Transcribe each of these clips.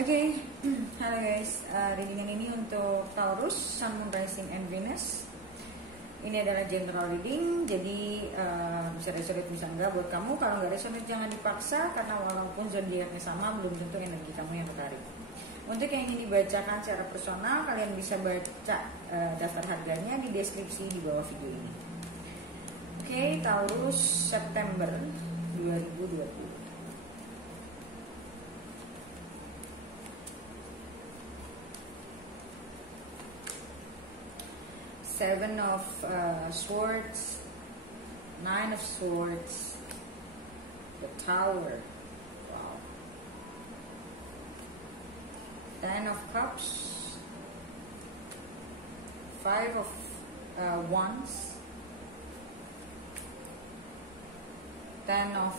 Oke, halo guys, readingan ini untuk Taurus, Sun, Moon, Rising, and Venus. Ini adalah general reading, jadi bisa resonate bisa enggak buat kamu. Kalau nggak resonate jangan dipaksa, karena walaupun zodiaknya sama, belum tentu energi kamu yang tertarik. Untuk yang ingin dibacakan secara personal, kalian bisa baca daftar harganya di deskripsi di bawah video ini. Oke, Taurus, September 2020. Seven of Swords, Nine of Swords, the Tower, wow. Ten of Cups, Five of Wands, Ten of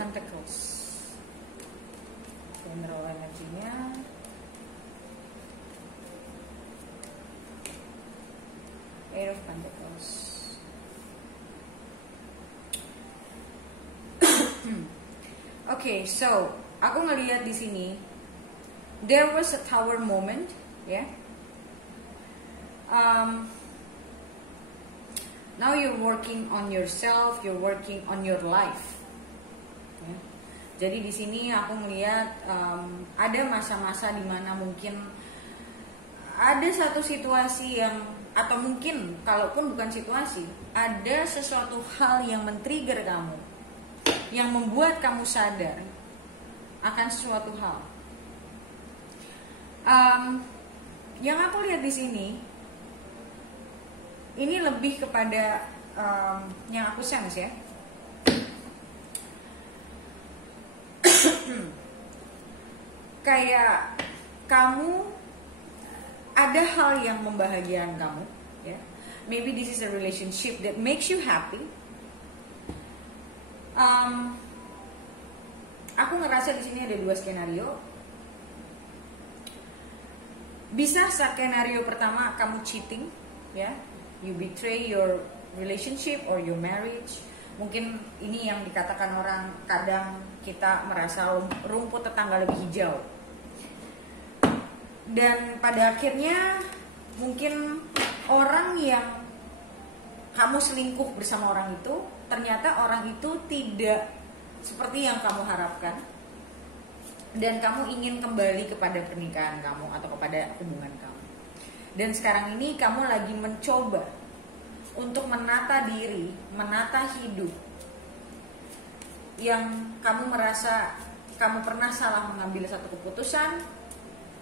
Pentacles. General energinya. Eight of Pentacles. Okay, so aku ngelihat di sini, there was a tower moment, ya. Yeah? Now you're working on yourself, you're working on your life. Yeah? Jadi di sini aku ngelihat ada masa-masa di mana mungkin ada satu situasi yang, atau mungkin kalaupun bukan situasi, ada sesuatu hal yang men-trigger kamu, yang membuat kamu sadar akan sesuatu hal. Yang aku lihat di sini, ini lebih kepada yang aku sense ya. Kayak kamu ada hal yang membahagiakan kamu, ya. Maybe this is a relationship that makes you happy. Aku ngerasa di sini ada dua skenario. Bisa skenario pertama kamu cheating, ya, you betray your relationship or your marriage. Mungkin ini yang dikatakan orang, kadang kita merasa rumput tetangga lebih hijau. Dan pada akhirnya mungkin orang yang kamu selingkuh bersama orang itu, ternyata orang itu tidak seperti yang kamu harapkan, dan kamu ingin kembali kepada pernikahan kamu atau kepada hubungan kamu. Dan sekarang ini kamu lagi mencoba untuk menata diri, menata hidup yang kamu merasa kamu pernah salah mengambil satu keputusan.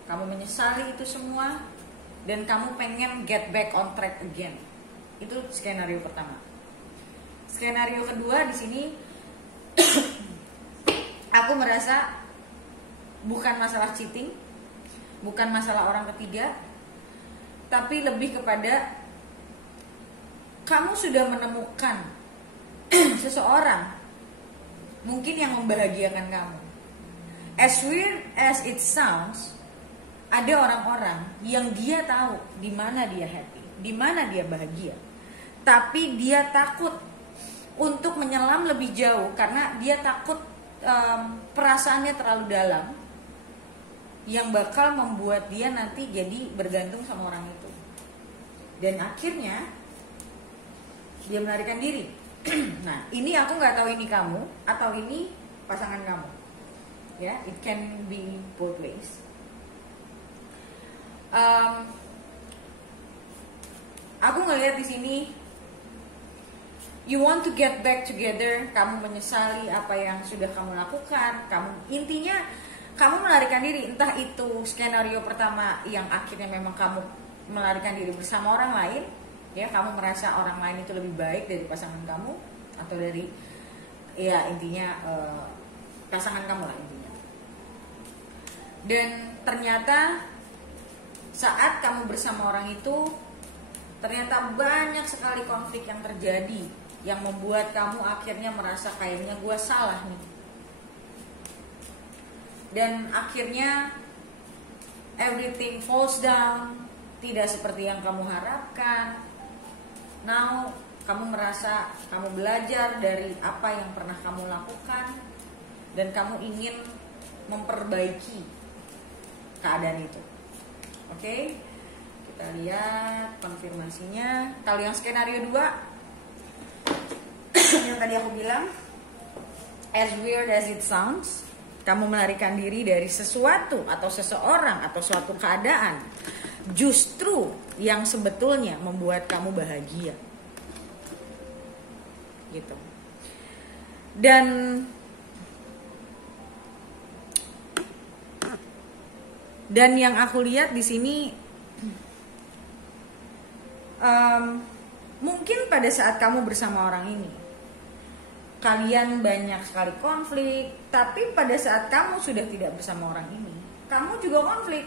Kamu menyesali itu semua, dan kamu pengen get back on track again. Itu skenario pertama. Skenario kedua di sini, aku merasa bukan masalah cheating, bukan masalah orang ketiga, tapi lebih kepada kamu sudah menemukan seseorang mungkin yang membahagiakan kamu. As weird as it sounds, ada orang-orang yang dia tahu di mana dia happy, di mana dia bahagia, tapi dia takut untuk menyelam lebih jauh karena dia takut perasaannya terlalu dalam, yang bakal membuat dia nanti jadi bergantung sama orang itu. Dan akhirnya dia melarikan diri. Nah, ini aku nggak tahu ini kamu atau ini pasangan kamu. Ya, it can be both ways. Aku ngelihat di sini, you want to get back together. Kamu menyesali apa yang sudah kamu lakukan. Intinya kamu melarikan diri. Entah itu skenario pertama yang akhirnya memang kamu melarikan diri bersama orang lain, ya, kamu merasa orang lain itu lebih baik dari pasangan kamu, atau dari, ya intinya pasangan kamu lah intinya. Dan ternyata saat kamu bersama orang itu, ternyata banyak sekali konflik yang terjadi, yang membuat kamu akhirnya merasa kayaknya gue salah nih. Dan akhirnya everything falls down, tidak seperti yang kamu harapkan. Now kamu merasa kamu belajar dari apa yang pernah kamu lakukan, dan kamu ingin memperbaiki keadaan itu. Oke, kita lihat konfirmasinya. Kalau yang skenario 2 yang tadi aku bilang, as weird as it sounds, kamu melarikan diri dari sesuatu atau seseorang atau suatu keadaan justru yang sebetulnya membuat kamu bahagia gitu. Dan yang aku lihat di sini, mungkin pada saat kamu bersama orang ini kalian banyak sekali konflik, tapi pada saat kamu sudah tidak bersama orang ini, kamu juga konflik.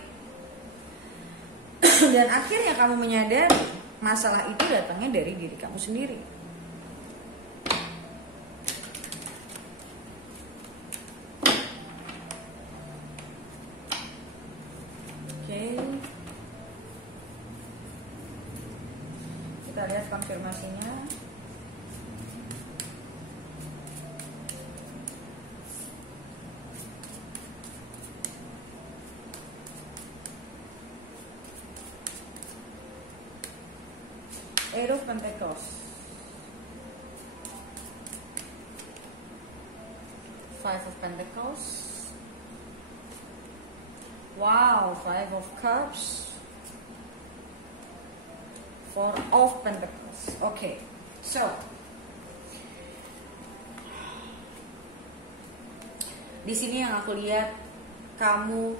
Dan akhirnya kamu menyadari masalah itu datangnya dari diri kamu sendiri. Oke. Kita lihat konfirmasinya. Eight of Pentacles, Five of Pentacles, wow, Five of Cups, Four of Pentacles. Okay, so di sini yang aku lihat, kamu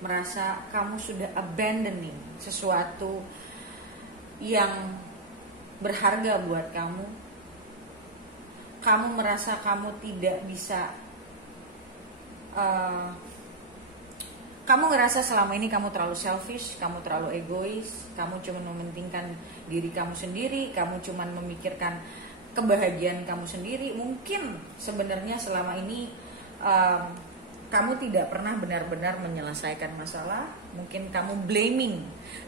merasa kamu sudah abandoning sesuatu yang berharga buat kamu. Kamu merasa kamu tidak bisa, kamu ngerasa selama ini kamu terlalu selfish, kamu terlalu egois, kamu cuma mementingkan diri kamu sendiri, kamu cuma memikirkan kebahagiaan kamu sendiri. Mungkin sebenarnya selama ini kamu tidak pernah benar-benar menyelesaikan masalah. Mungkin kamu blaming,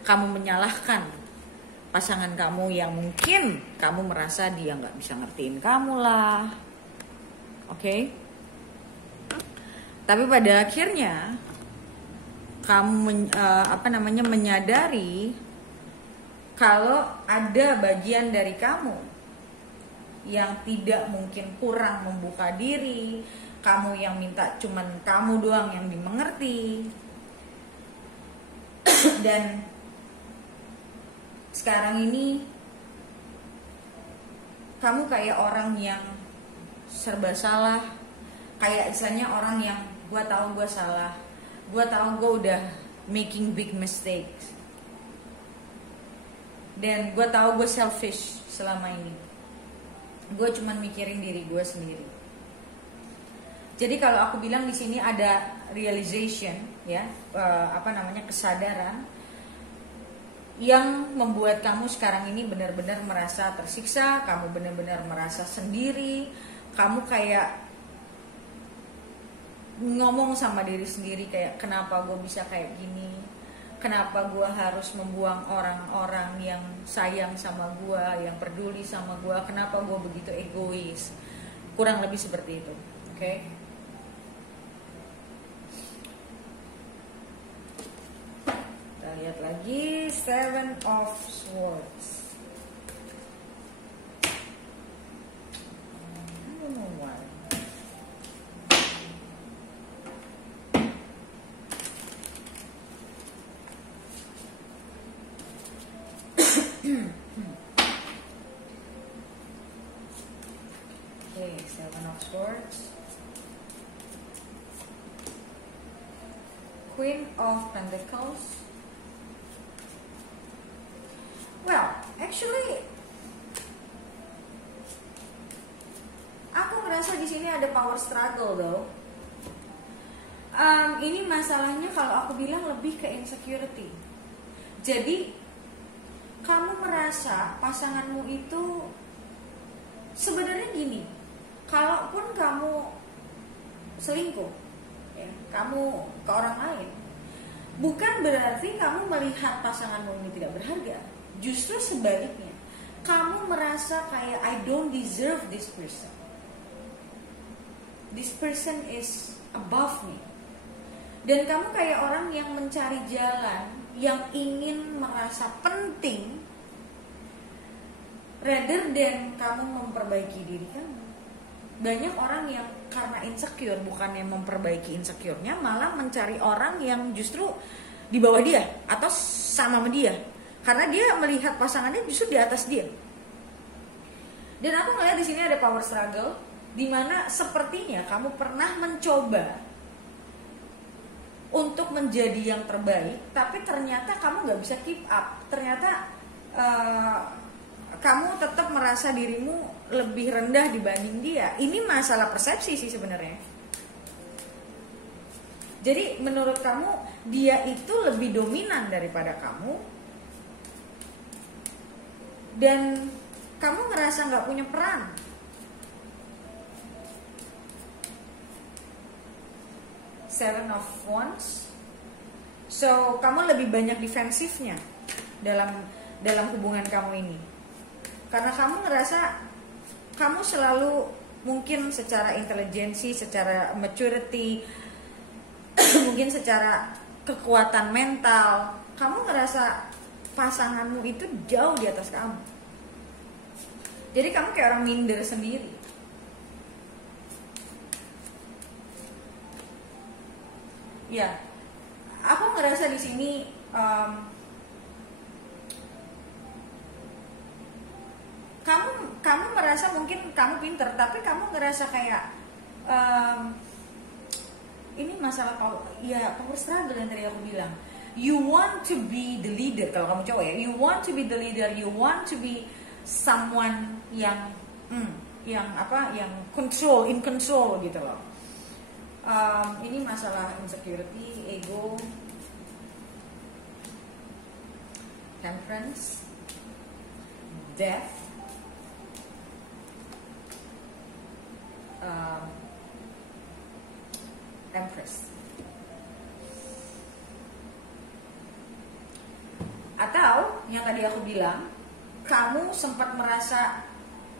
kamu menyalahkan pasangan kamu yang mungkin kamu merasa dia nggak bisa ngertiin kamu lah, oke? Tapi pada akhirnya kamu menyadari kalau ada bagian dari kamu yang tidak mungkin kurang membuka diri, kamu yang minta cuman kamu doang yang dimengerti, dan sekarang ini kamu kayak orang yang serba salah, kayak istilahnya orang yang gue tahu gue salah, gue tahu gue udah making big mistakes, dan gue tahu gue selfish selama ini, gue cuman mikirin diri gue sendiri. Jadi kalau aku bilang di sini ada realization, ya, kesadaran yang membuat kamu sekarang ini benar-benar merasa tersiksa, kamu benar-benar merasa sendiri, kamu kayak ngomong sama diri sendiri kayak, kenapa gue bisa kayak gini, kenapa gue harus membuang orang-orang yang sayang sama gue, yang peduli sama gue, kenapa gue begitu egois, kurang lebih seperti itu, oke? Lihat lagi, Seven of Swords. I don't know why. Okay, Seven of Swords. Queen of Pentacles. Well, actually, aku ngerasa di sini ada power struggle though. Ini masalahnya kalau aku bilang lebih ke insecurity. Jadi, kamu merasa pasanganmu itu sebenarnya gini. Kalaupun kamu selingkuh, ya, kamu ke orang lain, bukan berarti kamu melihat pasanganmu ini tidak berharga. Justru sebaliknya, kamu merasa kayak I don't deserve this person. This person is above me. Dan kamu kayak orang yang mencari jalan, yang ingin merasa penting rather than kamu memperbaiki diri kamu. Banyak orang yang karena insecure, bukannya memperbaiki insecure-nya, malah mencari orang yang justru di bawah dia atau sama dia, karena dia melihat pasangannya justru di atas dia. Dan aku ngeliat di sini ada power struggle, di mana sepertinya kamu pernah mencoba untuk menjadi yang terbaik, tapi ternyata kamu nggak bisa keep up. Ternyata kamu tetap merasa dirimu lebih rendah dibanding dia. Ini masalah persepsi sih sebenarnya. Jadi menurut kamu dia itu lebih dominan daripada kamu, dan kamu ngerasa nggak punya peran. Seven of Wands. So kamu lebih banyak defensifnya dalam hubungan kamu ini, karena kamu ngerasa kamu selalu mungkin secara intelijensi, secara maturity, mungkin secara kekuatan mental, kamu ngerasa pasanganmu itu jauh di atas kamu. Jadi kamu kayak orang minder sendiri. Ya, aku ngerasa di sini kamu merasa mungkin kamu pinter, tapi kamu ngerasa kayak ini masalah power struggle yang tadi aku bilang. You want to be the leader, kalau kamu cowok ya, you want to be the leader, you want to be someone yang in control gitu loh. Ini masalah insecurity, ego, temperance, death, empress. Atau yang tadi aku bilang, kamu sempat merasa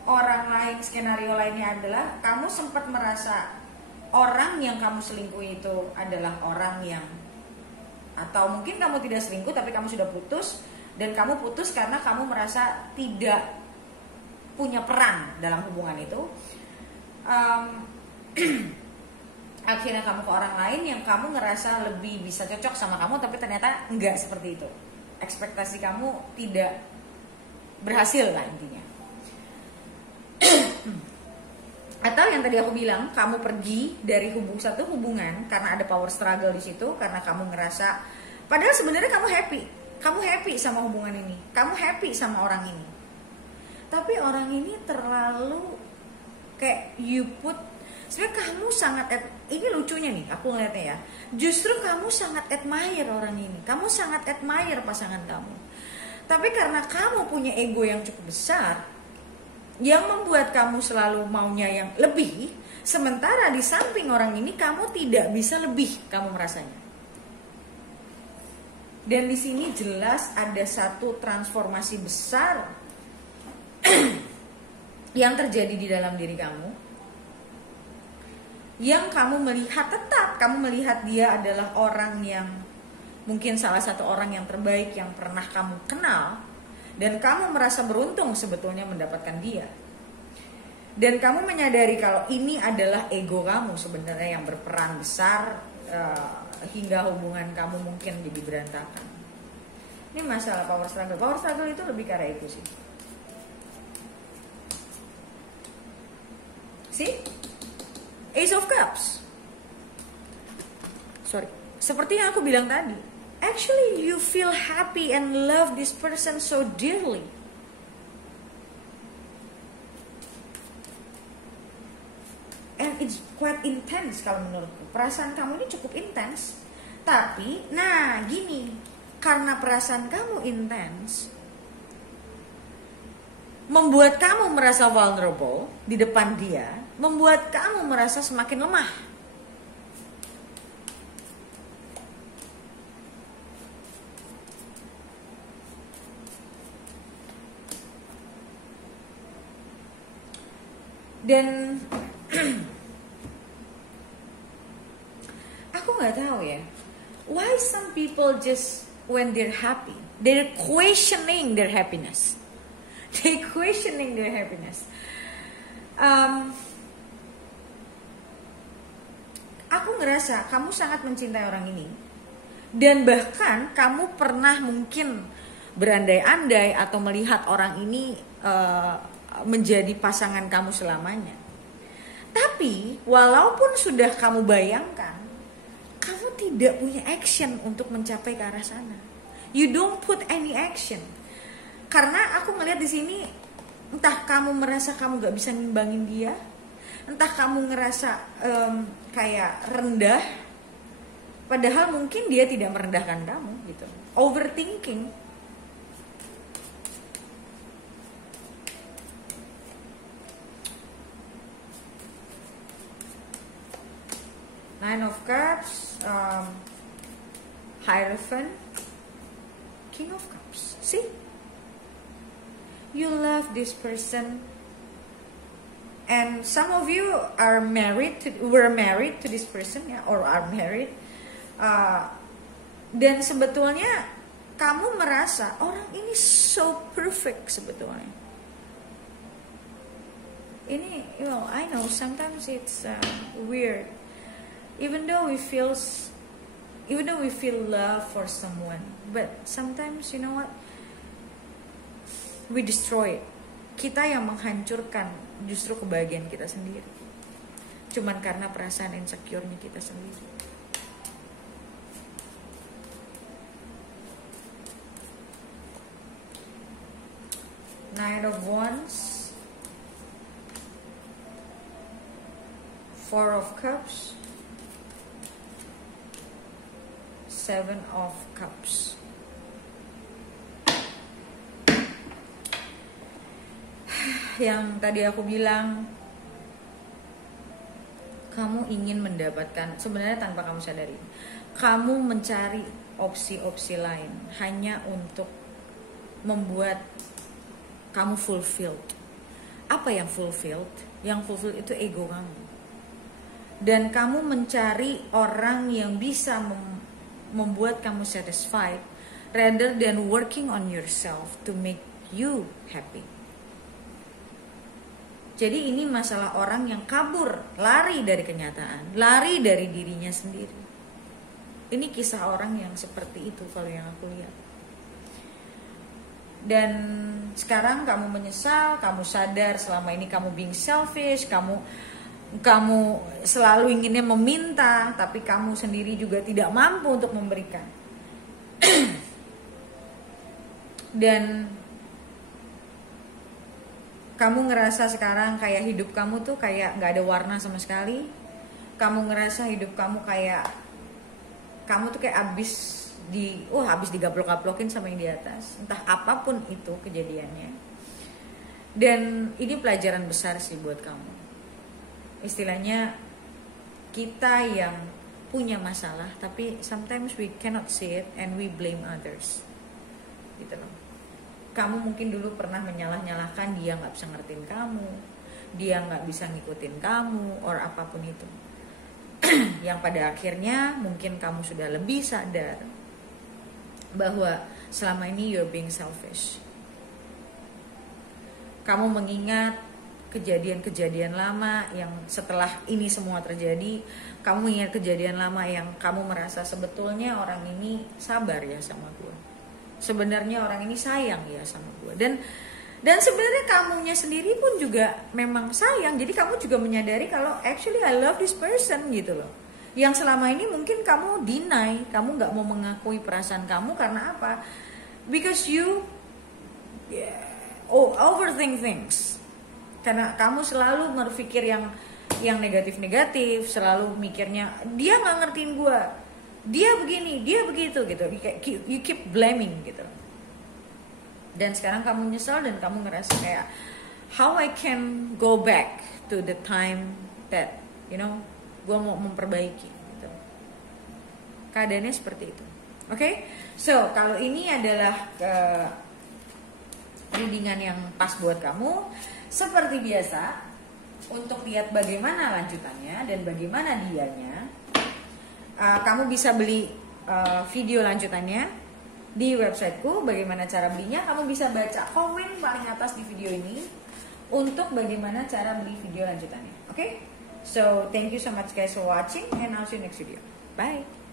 orang lain, skenario lainnya adalah kamu sempat merasa orang yang kamu selingkuhi itu adalah orang yang, atau mungkin kamu tidak selingkuh tapi kamu sudah putus, dan kamu putus karena kamu merasa tidak punya peran dalam hubungan itu. Akhirnya kamu ke orang lain yang kamu ngerasa lebih bisa cocok sama kamu, tapi ternyata enggak seperti itu. Ekspektasi kamu tidak berhasil lah intinya. Atau yang tadi aku bilang, kamu pergi dari satu hubungan karena ada power struggle di situ, karena kamu ngerasa padahal sebenarnya kamu happy sama hubungan ini, kamu happy sama orang ini, tapi orang ini terlalu kayak sebenarnya kamu sangat ini lucunya nih aku ngeliatnya ya, justru kamu sangat admire orang ini, kamu sangat admire pasangan kamu, tapi karena kamu punya ego yang cukup besar yang membuat kamu selalu maunya yang lebih, sementara di samping orang ini kamu tidak bisa lebih, kamu merasanya. Dan di sini jelas ada satu transformasi besar yang terjadi di dalam diri kamu, yang kamu melihat, tetap kamu melihat dia adalah orang yang mungkin salah satu orang yang terbaik yang pernah kamu kenal, dan kamu merasa beruntung sebetulnya mendapatkan dia. Dan kamu menyadari kalau ini adalah ego kamu sebenarnya yang berperan besar hingga hubungan kamu mungkin jadi berantakan. Ini masalah power struggle. Power struggle itu lebih ke arah itu sih. See? Ace of Cups. Sorry. Seperti yang aku bilang tadi, actually you feel happy and love this person so dearly. And it's quite intense kalau menurutku. Perasaan kamu ini cukup intens. Tapi, nah gini, karena perasaan kamu intens, membuat kamu merasa vulnerable di depan dia, membuat kamu merasa semakin lemah. Dan aku nggak tahu ya, why some people just when they're happy, they're questioning their happiness. They questioning their happiness. Aku ngerasa kamu sangat mencintai orang ini, dan bahkan kamu pernah mungkin berandai-andai atau melihat orang ini menjadi pasangan kamu selamanya. Tapi walaupun sudah kamu bayangkan, kamu tidak punya action untuk mencapai ke arah sana. You don't put any action. Karena aku ngelihat di sini, entah kamu merasa kamu gak bisa nimbangin dia, entah kamu ngerasa kayak rendah, padahal mungkin dia tidak merendahkan kamu gitu. Overthinking. Nine of Cups, Hierophant, King of Cups. See? You love this person, and some of you are were married to this person, ya, or are married. Dan sebetulnya kamu merasa orang ini so perfect sebetulnya. Ini, I know sometimes it's weird. Even though we feel love for someone, but sometimes you know what, we destroy it. Kita yang menghancurkan justru kebahagiaan kita sendiri, cuman karena perasaan insecure-nya kita sendiri. Nine of Wands, Four of Cups, Seven of Cups. Yang tadi aku bilang, kamu ingin mendapatkan, sebenarnya tanpa kamu sadari, kamu mencari opsi-opsi lain hanya untuk membuat kamu fulfilled. Apa yang fulfilled? Yang fulfilled itu ego kamu. Dan kamu mencari orang yang bisa membuat kamu satisfied rather than working on yourself to make you happy. Jadi ini masalah orang yang kabur, lari dari kenyataan, lari dari dirinya sendiri. Ini kisah orang yang seperti itu kalau yang aku lihat. Dan sekarang kamu menyesal, kamu sadar selama ini kamu being selfish, kamu selalu inginnya meminta, tapi kamu sendiri juga tidak mampu untuk memberikan. Dan kamu ngerasa sekarang kayak hidup kamu tuh kayak gak ada warna sama sekali. Kamu ngerasa hidup kamu kayak, kamu tuh kayak habis digaplok-gaplokin sama yang di atas. Entah apapun itu kejadiannya. Dan ini pelajaran besar sih buat kamu. Istilahnya kita yang punya masalah, tapi sometimes we cannot see it and we blame others, gitu loh. Kamu mungkin dulu pernah menyalah-nyalahkan dia nggak bisa ngertiin kamu, dia nggak bisa ngikutin kamu, or apapun itu. Yang pada akhirnya mungkin kamu sudah lebih sadar bahwa selama ini you're being selfish. Kamu mengingat kejadian-kejadian lama yang setelah ini semua terjadi, kamu ingat kejadian lama yang kamu merasa sebetulnya orang ini sabar ya sama gue, sebenarnya orang ini sayang ya sama gue, dan sebenarnya kamunya sendiri pun juga memang sayang. Jadi kamu juga menyadari kalau actually I love this person gitu loh. Yang selama ini mungkin kamu deny, kamu nggak mau mengakui perasaan kamu karena apa? Because you overthink things. Karena kamu selalu berpikir yang negatif-negatif, selalu mikirnya dia nggak ngertiin gue, dia begini, dia begitu gitu. You keep blaming gitu. Dan sekarang kamu nyesal dan kamu ngerasa kayak how I can go back to the time that gue mau memperbaiki gitu. Keadaannya seperti itu. Oke? So kalau ini adalah readingan yang pas buat kamu. Seperti biasa, untuk lihat bagaimana lanjutannya dan bagaimana dianya, kamu bisa beli video lanjutannya di websiteku. Bagaimana cara belinya? Kamu bisa baca komen paling atas di video ini untuk bagaimana cara beli video lanjutannya. Oke? So, thank you so much guys for watching and I'll see you next video. Bye.